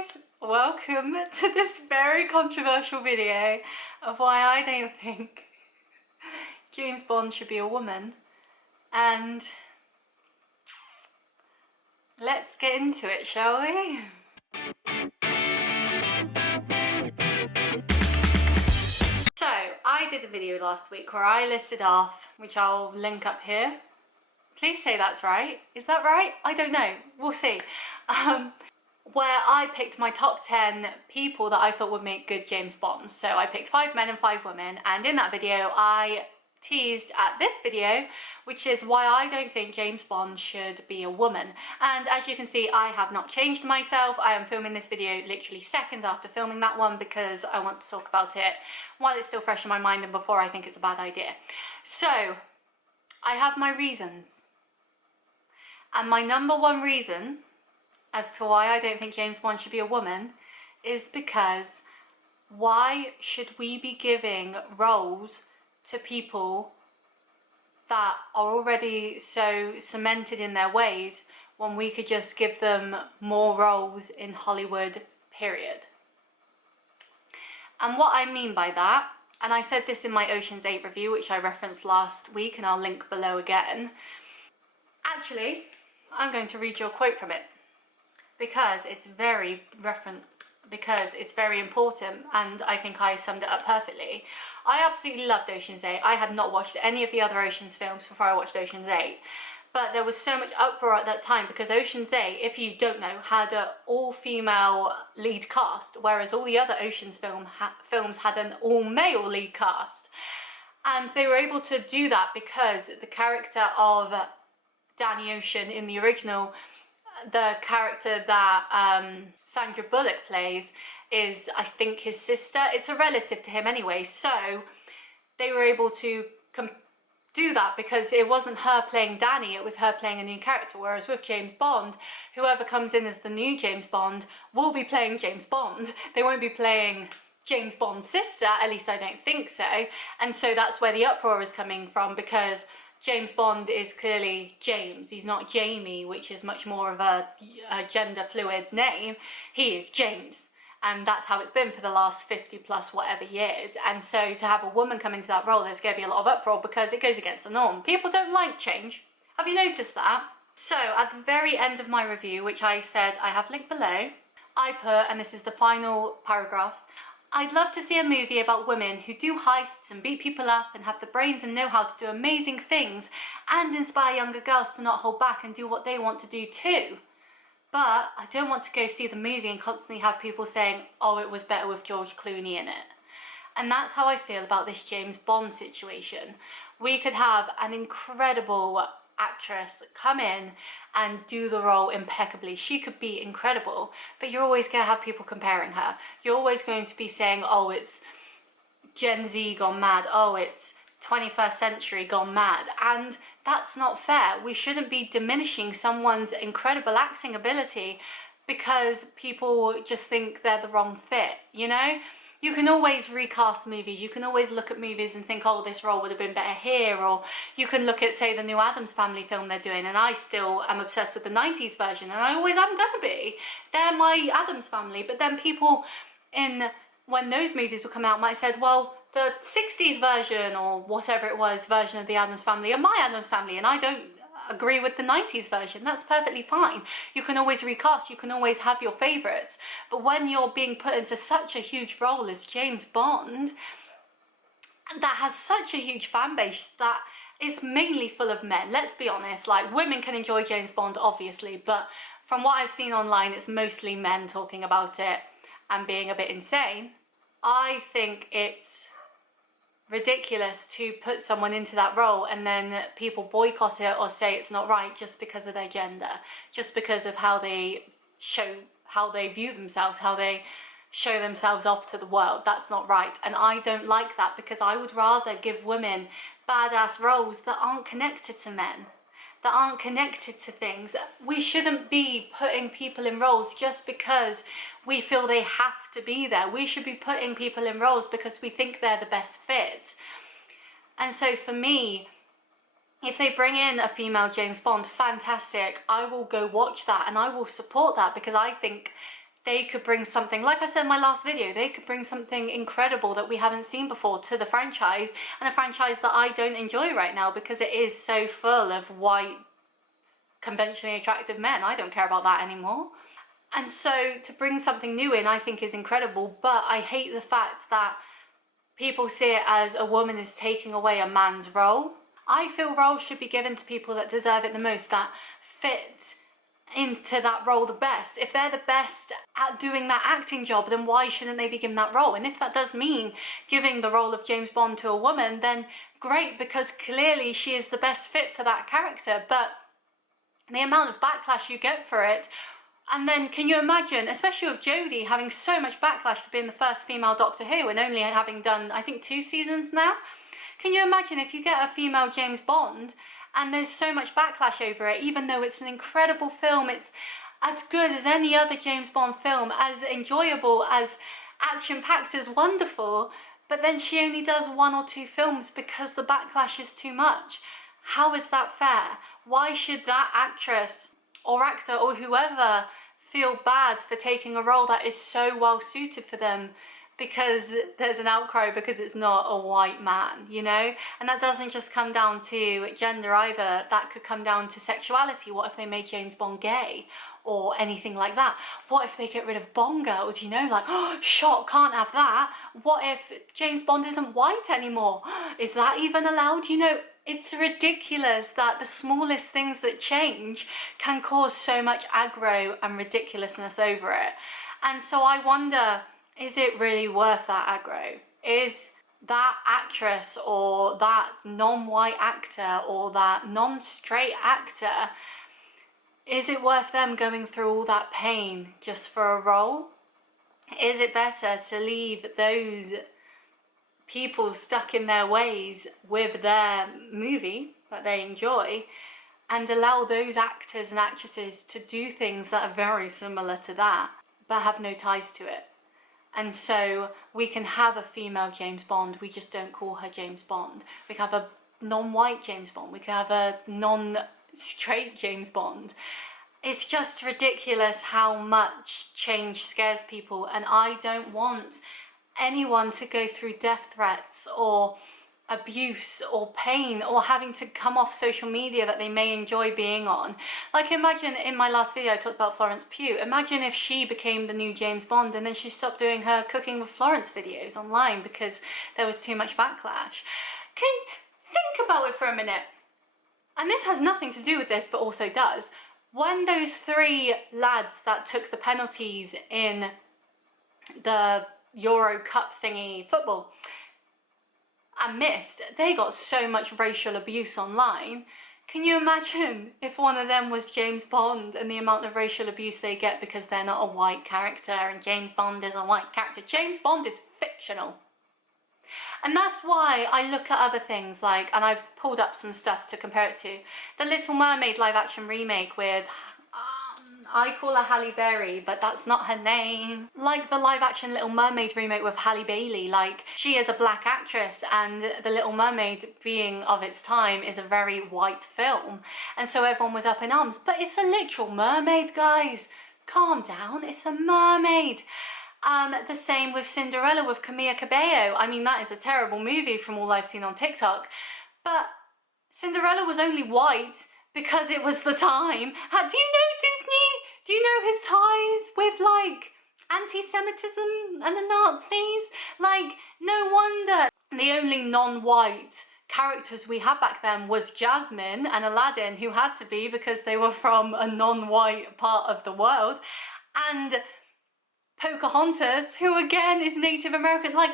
guys, welcome to this very controversial video of why I don't think James Bond should be a woman, and let's get into it, shall we? So I did a video last week where I listed off, which I'll link up here. Please say that's right. Is that right? I don't know. We'll see. Where I picked my top 10 people that I thought would make good James Bonds. So I picked 5 men and 5 women, and in that video I teased at this video, which is why I don't think James Bond should be a woman. And as you can see, I have not changed myself. I am filming this video literally seconds after filming that one because I want to talk about it while it's still fresh in my mind and before I think it's a bad idea. So I have my reasons. And my number one reason as to why I don't think James Bond should be a woman is because why should we be giving roles to people that are already so cemented in their ways when we could just give them more roles in Hollywood, period? And what I mean by that, and I said this in my Ocean's 8 review, which I referenced last week and I'll link below again. Actually, I'm going to read you a quote from it because it's very important, and I think I summed it up perfectly. I absolutely loved Ocean's 8. I had not watched any of the other Ocean's films before I watched Ocean's 8, but there was so much uproar at that time because Ocean's 8, if you don't know, had an all-female lead cast, whereas all the other Ocean's films had an all-male lead cast. And they were able to do that because the character of Danny Ocean in the original, the character that Sandra Bullock plays is, I think, his sister. It's a relative to him anyway, so they were able to do that because it wasn't her playing Danny, it was her playing a new character. Whereas with James Bond, whoever comes in as the new James Bond will be playing James Bond. They won't be playing James Bond's sister, at least I don't think so. And so that's where the uproar is coming from, because James Bond is clearly James. He's not Jamie, which is much more of a gender fluid name. He is James. And that's how it's been for the last 50 plus whatever years. And so to have a woman come into that role, there's going to be a lot of uproar because it goes against the norm. People don't like change. Have you noticed that? So at the very end of my review, which I said I have linked below, I put, and this is the final paragraph, I'd love to see a movie about women who do heists and beat people up and have the brains and know-how to do amazing things and inspire younger girls to not hold back and do what they want to do too. But I don't want to go see the movie and constantly have people saying, oh, it was better with George Clooney in it. And that's how I feel about this James Bond situation. We could have an incredible actress come in and do the role impeccably. She could be incredible, but you're always going to have people comparing her. You're always going to be saying, oh, it's Gen Z gone mad, oh, it's 21st century gone mad, and that's not fair. We shouldn't be diminishing someone's incredible acting ability because people just think they're the wrong fit, you know? You can always recast movies, you can always look at movies and think, oh, this role would have been better here, or you can look at, say, the new Addams Family film they're doing, and I still am obsessed with the 90s version, and I always am gonna be. They're my Addams Family, but then people when those movies will come out might have said, well, the 60s version, or whatever it was, version of the Addams Family are my Addams Family, and I don't agree with the 90s version. That's perfectly fine. You can always recast, you can always have your favourites, but when you're being put into such a huge role as James Bond, that has such a huge fan base that is mainly full of men, let's be honest. Like, women can enjoy James Bond, obviously, but from what I've seen online, it's mostly men talking about it and being a bit insane. I think it's ridiculous to put someone into that role and then people boycott it or say it's not right just because of their gender, just because of how they view themselves, how they show themselves off to the world. That's not right, and I don't like that, because I would rather give women badass roles that aren't connected to men, that aren't connected to things. We shouldn't be putting people in roles just because we feel they have to be there. We should be putting people in roles because we think they're the best fit. And so for me, if they bring in a female James Bond, fantastic. I will go watch that and I will support that, because I think they could bring something, like I said in my last video, they could bring something incredible that we haven't seen before to the franchise, and a franchise that I don't enjoy right now because it is so full of white, conventionally attractive men. I don't care about that anymore. And so to bring something new in, I think is incredible, but I hate the fact that people see it as a woman is taking away a man's role. I feel roles should be given to people that deserve it the most, that fit into that role the best. If they're the best at doing that acting job, then why shouldn't they be given that role? And if that does mean giving the role of James Bond to a woman, then great, because clearly she is the best fit for that character. But the amount of backlash you get for it, and then can you imagine, especially with Jodie having so much backlash for being the first female Doctor Who and only having done, I think, 2 seasons now? Can you imagine if you get a female James Bond and there's so much backlash over it, even though it's an incredible film, it's as good as any other James Bond film, as enjoyable, as action-packed, as wonderful, but then she only does 1 or 2 films because the backlash is too much? How is that fair? Why should that actress or actor or whoever feel bad for taking a role that is so well suited for them because there's an outcry because it's not a white man, you know? And that doesn't just come down to gender either. That could come down to sexuality. What if they made James Bond gay or anything like that? What if they get rid of Bond girls, you know? Like, oh, shock, can't have that. What if James Bond isn't white anymore? Is that even allowed? You know, it's ridiculous that the smallest things that change can cause so much aggro and ridiculousness over it. And so I wonder, is it really worth that aggro? Is that actress or that non-white actor or that non-straight actor, is it worth them going through all that pain just for a role? Is it better to leave those people stuck in their ways with their movie that they enjoy and allow those actors and actresses to do things that are very similar to that but have no ties to it? And so we can have a female James Bond, we just don't call her James Bond. We can have a non-white James Bond, we can have a non-straight James Bond. It's just ridiculous how much change scares people, and I don't want anyone to go through death threats or abuse or pain or having to come off social media that they may enjoy being on. Like, imagine in my last video I talked about Florence Pugh. Imagine if she became the new James Bond and then she stopped doing her cooking with Florence videos online because there was too much backlash. Can think about it for a minute. And this has nothing to do with this, but also does. When those 3 lads that took the penalties in the Euro Cup thingy football and missed, they got so much racial abuse online. Can you imagine if one of them was James Bond and the amount of racial abuse they get because they're not a white character and James Bond is a white character? James Bond is fictional. And that's why I look at other things like, and I've pulled up some stuff to compare it to, the Little Mermaid live action remake with, I call her Halle Berry, but that's not her name. Like the live action Little Mermaid remake with Halle Bailey, like she is a black actress and the Little Mermaid, being of its time, is a very white film. And so everyone was up in arms, but it's a literal mermaid, guys. Calm down, it's a mermaid. The same with Cinderella with Camila Cabello. I mean, that is a terrible movie from all I've seen on TikTok. But Cinderella was only white because it was the time. Do you know Disney? Do you know his ties with, like, anti-Semitism and the Nazis? Like, no wonder. The only non-white characters we had back then was Jasmine and Aladdin, who had to be because they were from a non-white part of the world, and Pocahontas, who again is Native American. Like,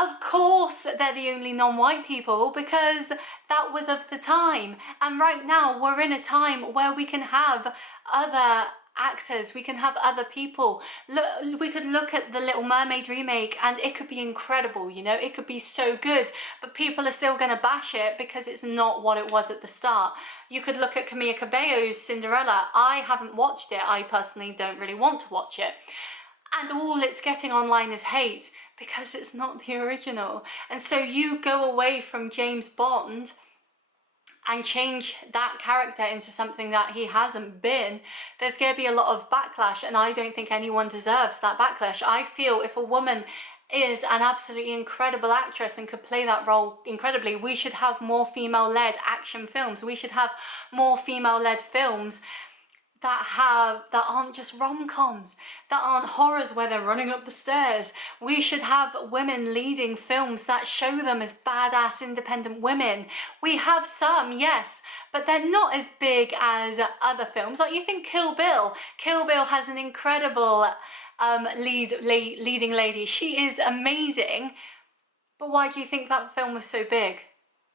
of course they're the only non-white people because that was of the time. And right now we're in a time where we can have other actors, we can have other people. Look, we could look at the Little Mermaid remake and it could be incredible, you know, it could be so good, but people are still going to bash it because it's not what it was at the start. You could look at Camila Cabello's Cinderella. I haven't watched it, I personally don't really want to watch it. And all it's getting online is hate because it's not the original. And so you go away from James Bond and change that character into something that he hasn't been, there's going to be a lot of backlash, and I don't think anyone deserves that backlash. I feel if a woman is an absolutely incredible actress and could play that role incredibly, we should have more female-led action films. We should have more female-led films that aren't just rom-coms, that aren't horrors where they're running up the stairs. We should have women leading films that show them as badass independent women. We have some, yes, but they're not as big as other films. Like, you think Kill Bill. Kill Bill has an incredible leading lady. She is amazing, but why do you think that film was so big?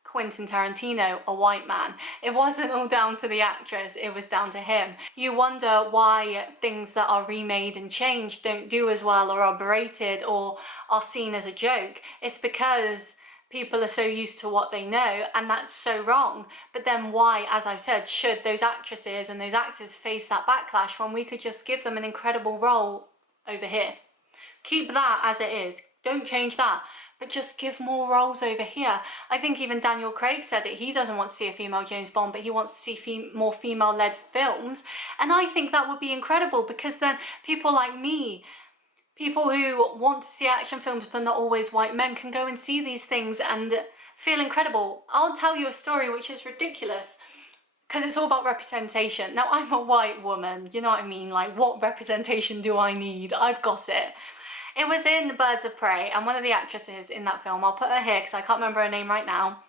Quentin Tarantino, a white man. It wasn't all down to the actress, it was down to him. You wonder why things that are remade and changed don't do as well, or are berated, or are seen as a joke. It's because people are so used to what they know, and that's so wrong. But then why, as I've said, should those actresses and those actors face that backlash when we could just give them an incredible role over here? Keep that as it is, don't change that, but just give more roles over here. I think even Daniel Craig said it. He doesn't want to see a female James Bond, but he wants to see more female-led films. And I think that would be incredible, because then people like me, people who want to see action films but not always white men, can go and see these things and feel incredible. I'll tell you a story which is ridiculous, because it's all about representation. Now, I'm a white woman, you know what I mean? Like, what representation do I need? I've got it. It was in Birds of Prey, and one of the actresses in that film, I'll put her here because I can't remember her name right now,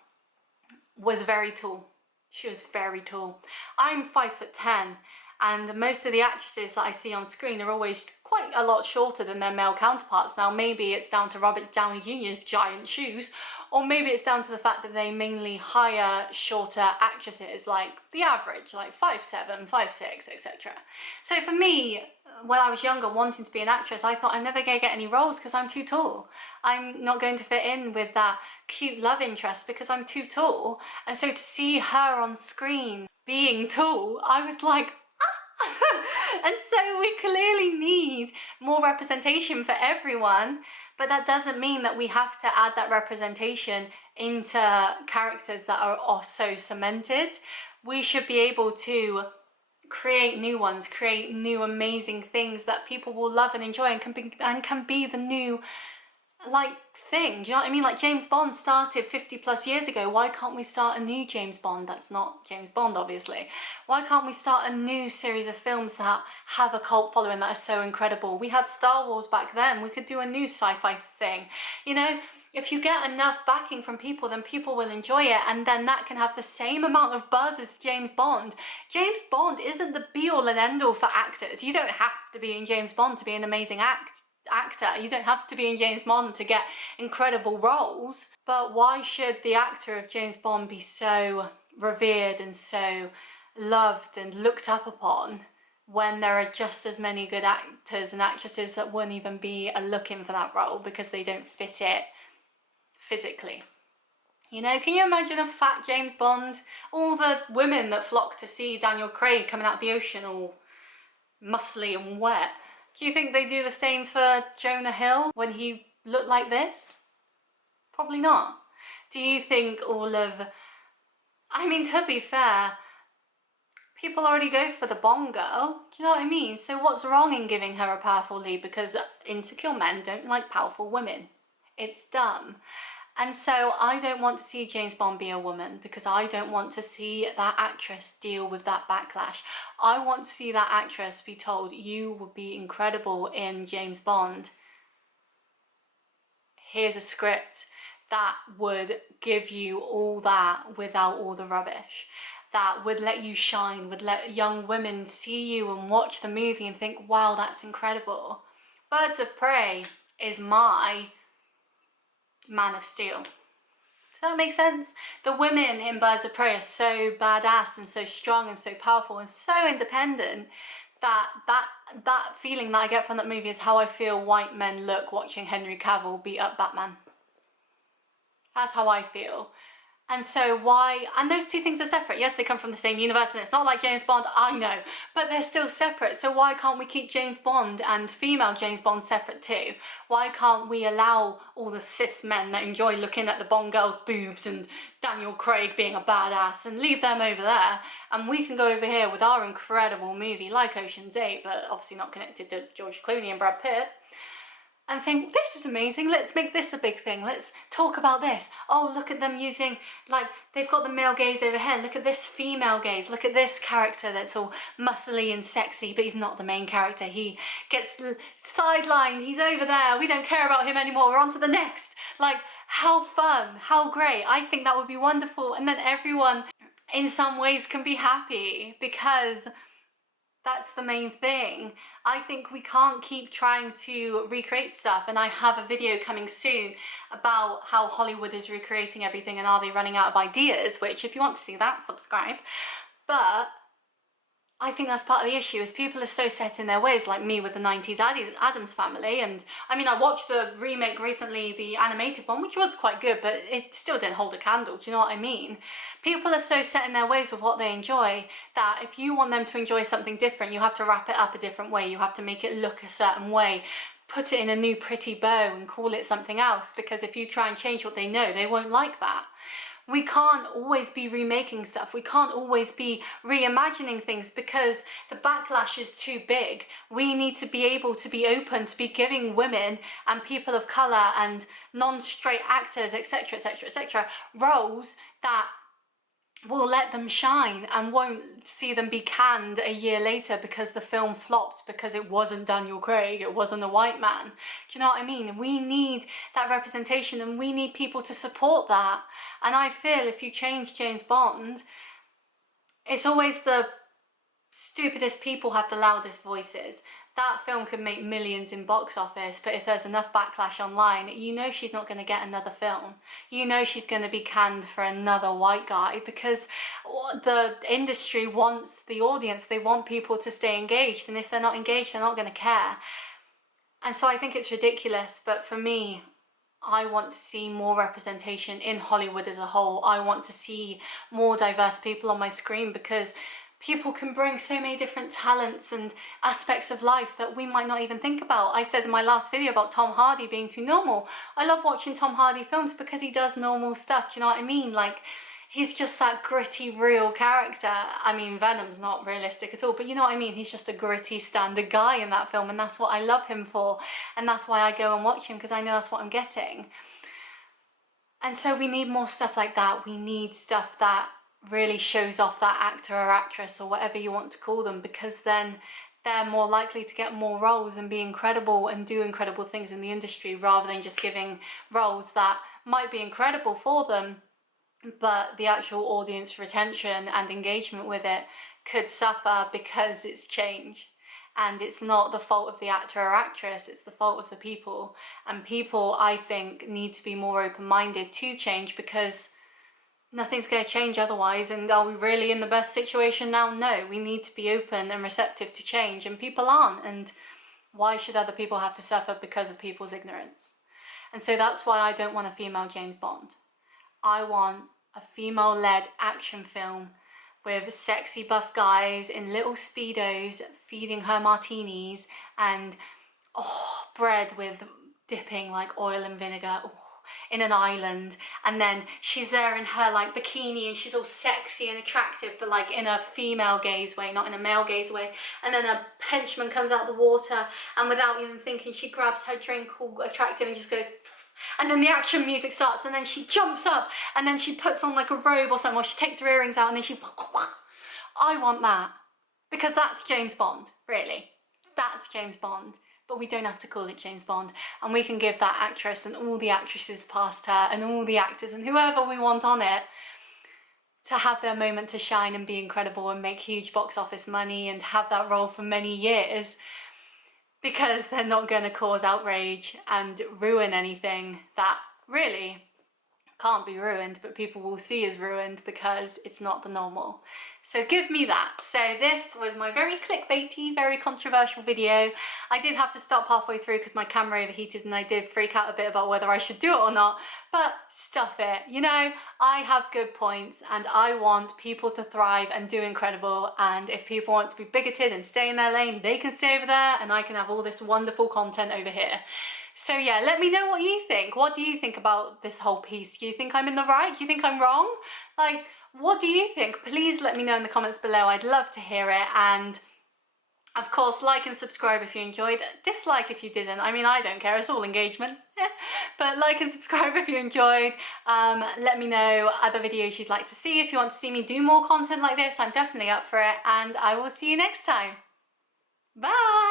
was very tall. She was very tall. I'm 5'10", and most of the actresses that I see on screen are always quite a lot shorter than their male counterparts. Now, maybe it's down to Robert Downey Jr.'s giant shoes, or maybe it's down to the fact that they mainly hire shorter actresses, like the average, like 5'7", 5'6", etc. So for me, when I was younger, wanting to be an actress, I thought I'm never going to get any roles because I'm too tall. I'm not going to fit in with that cute love interest because I'm too tall. And so to see her on screen being tall, I was like, ah! And so we clearly need more representation for everyone, but that doesn't mean that we have to add that representation into characters that are so cemented. We should be able to create new ones, create new amazing things that people will love and enjoy, and can be the new like thing. Do you know what I mean? Like, James Bond started 50 plus years ago. Why can't we start a new James Bond that's not James Bond, obviously? Why can't we start a new series of films that have a cult following that are so incredible? We had Star Wars back then. We could do a new sci-fi thing. You know, if you get enough backing from people, then people will enjoy it, and then that can have the same amount of buzz as James Bond. James Bond isn't the be-all and end-all for actors. You don't have to be in James Bond to be an amazing actor. You don't have to be in James Bond to get incredible roles. But why should the actor of James Bond be so revered and so loved and looked up upon, when there are just as many good actors and actresses that wouldn't even be looking for that role because they don't fit it physically? You know, can you imagine a fat James Bond? All the women that flock to see Daniel Craig coming out of the ocean all muscly and wet. Do you think they do the same for Jonah Hill when he looked like this? Probably not. Do you think all of... I mean, to be fair, people already go for the Bond girl. Do you know what I mean? So what's wrong in giving her a powerful lead? Because insecure men don't like powerful women. It's dumb. And so I don't want to see James Bond be a woman, because I don't want to see that actress deal with that backlash. I want to see that actress be told, you would be incredible in James Bond. Here's a script that would give you all that without all the rubbish. That would let you shine, would let young women see you and watch the movie and think, wow, that's incredible. Birds of Prey is my Man of Steel. Does that make sense? The women in Birds of Prey are so badass and so strong and so powerful and so independent that feeling that I get from that movie is how I feel white men look watching Henry Cavill beat up Batman. That's how I feel. And so why, and those two things are separate. Yes, they come from the same universe and it's not like James Bond, I know, but they're still separate. So why can't we keep James Bond and female James Bond separate too? Why can't we allow all the cis men that enjoy looking at the Bond girl's boobs and Daniel Craig being a badass and leave them over there, and we can go over here with our incredible movie like Ocean's 8, but obviously not connected to George Clooney and Brad Pitt, and think, this is amazing, let's make this a big thing, let's talk about this. Oh, look at them using, like, they've got the male gaze over here, look at this female gaze, look at this character that's all muscly and sexy, but he's not the main character, he gets sidelined, he's over there, we don't care about him anymore, we're on to the next. Like, how fun, how great. I think that would be wonderful, and then everyone in some ways can be happy, because that's the main thing. I think we can't keep trying to recreate stuff, and I have a video coming soon about how Hollywood is recreating everything and are they running out of ideas, which if you want to see that, subscribe. But I think that's part of the issue, is people are so set in their ways, like me with the 90s Addams Family. And I mean, I watched the remake recently, the animated one, which was quite good, but it still didn't hold a candle, do you know what I mean? People are so set in their ways with what they enjoy that if you want them to enjoy something different, you have to wrap it up a different way, you have to make it look a certain way, put it in a new pretty bow and call it something else, because if you try and change what they know, they won't like that. We can't always be remaking stuff, we can't always be reimagining things, because the backlash is too big. We need to be able to be open to be giving women and people of colour and non-straight actors, etc, etc, etc, roles that will let them shine and won't see them be canned a year later because the film flopped because it wasn't Daniel Craig, it wasn't a white man. Do you know what I mean? We need that representation and we need people to support that. And I feel if you change James Bond, it's always the stupidest people have the loudest voices. That film could make millions in box office, but if there's enough backlash online, you know she's not going to get another film. You know she's going to be canned for another white guy, because the industry wants the audience, they want people to stay engaged, and if they're not engaged, they're not going to care. And so I think it's ridiculous, but for me, I want to see more representation in Hollywood as a whole. I want to see more diverse people on my screen, because people can bring so many different talents and aspects of life that we might not even think about. I said in my last video about Tom Hardy being too normal. I love watching Tom Hardy films because he does normal stuff, do you know what I mean? Like, he's just that gritty, real character. I mean, Venom's not realistic at all, but you know what I mean? He's just a gritty, standard guy in that film, and that's what I love him for, and that's why I go and watch him, because I know that's what I'm getting. And so we need more stuff like that. We need stuff that really shows off that actor or actress or whatever you want to call them, because then they're more likely to get more roles and be incredible and do incredible things in the industry, rather than just giving roles that might be incredible for them, but the actual audience retention and engagement with it could suffer because it's change. And it's not the fault of the actor or actress, it's the fault of the people. And people, I think, need to be more open-minded to change, because nothing's going to change otherwise. And are we really in the best situation now? No, we need to be open and receptive to change, and people aren't. And why should other people have to suffer because of people's ignorance? And so that's why I don't want a female James Bond. I want a female-led action film with sexy buff guys in little speedos feeding her martinis and bread with dipping like oil and vinegar in an island, and then she's there in her like bikini and she's all sexy and attractive, but like in a female gaze way, not in a male gaze way, and then a henchman comes out the water and without even thinking she grabs her drink all attractive and just goes, and then the action music starts, and then she jumps up and then she puts on like a robe or something, or she takes her earrings out and then she I want that, because that's James Bond, really. That's James Bond. But we don't have to call it James Bond, and we can give that actress and all the actresses past her and all the actors and whoever we want on it to have their moment to shine and be incredible and make huge box office money and have that role for many years, because they're not going to cause outrage and ruin anything that really can't be ruined, but people will see as ruined because it's not the normal. So give me that. So this was my very clickbaity, very controversial video. I did have to stop halfway through because my camera overheated and I did freak out a bit about whether I should do it or not, but stuff it. You know, I have good points and I want people to thrive and do incredible, and if people want to be bigoted and stay in their lane, they can stay over there and I can have all this wonderful content over here. So yeah, let me know what you think. What do you think about this whole piece? Do you think I'm in the right? Do you think I'm wrong? Like, what do you think? Please let me know in the comments below. I'd love to hear it. And of course, like and subscribe if you enjoyed. Dislike if you didn't. I mean, I don't care. It's all engagement. But like and subscribe if you enjoyed. Let me know other videos you'd like to see. If you want to see me do more content like this, I'm definitely up for it. And I will see you next time. Bye!